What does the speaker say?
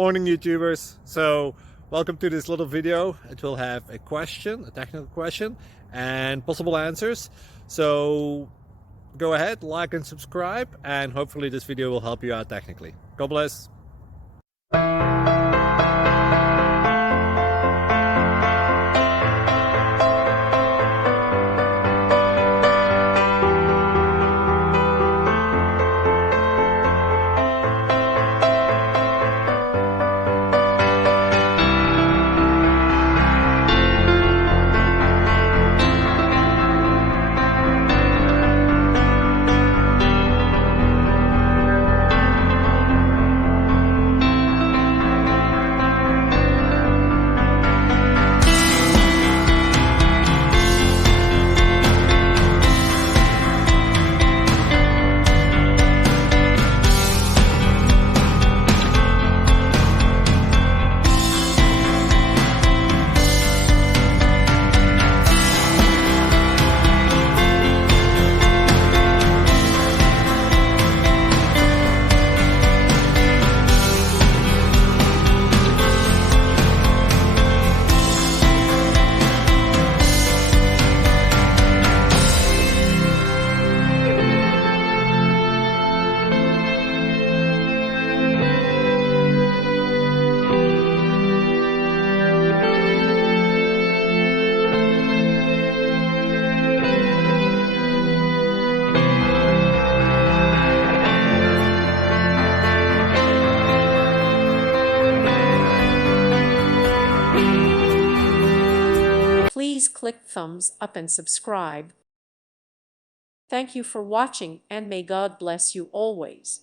Morning YouTubers. So welcome to this little video. It will have a question, a technical question, and possible answers. So go ahead, like and subscribe, and hopefully this video will help you out technically. God bless. Please click thumbs up and subscribe. Thank you for watching, and may God bless you always.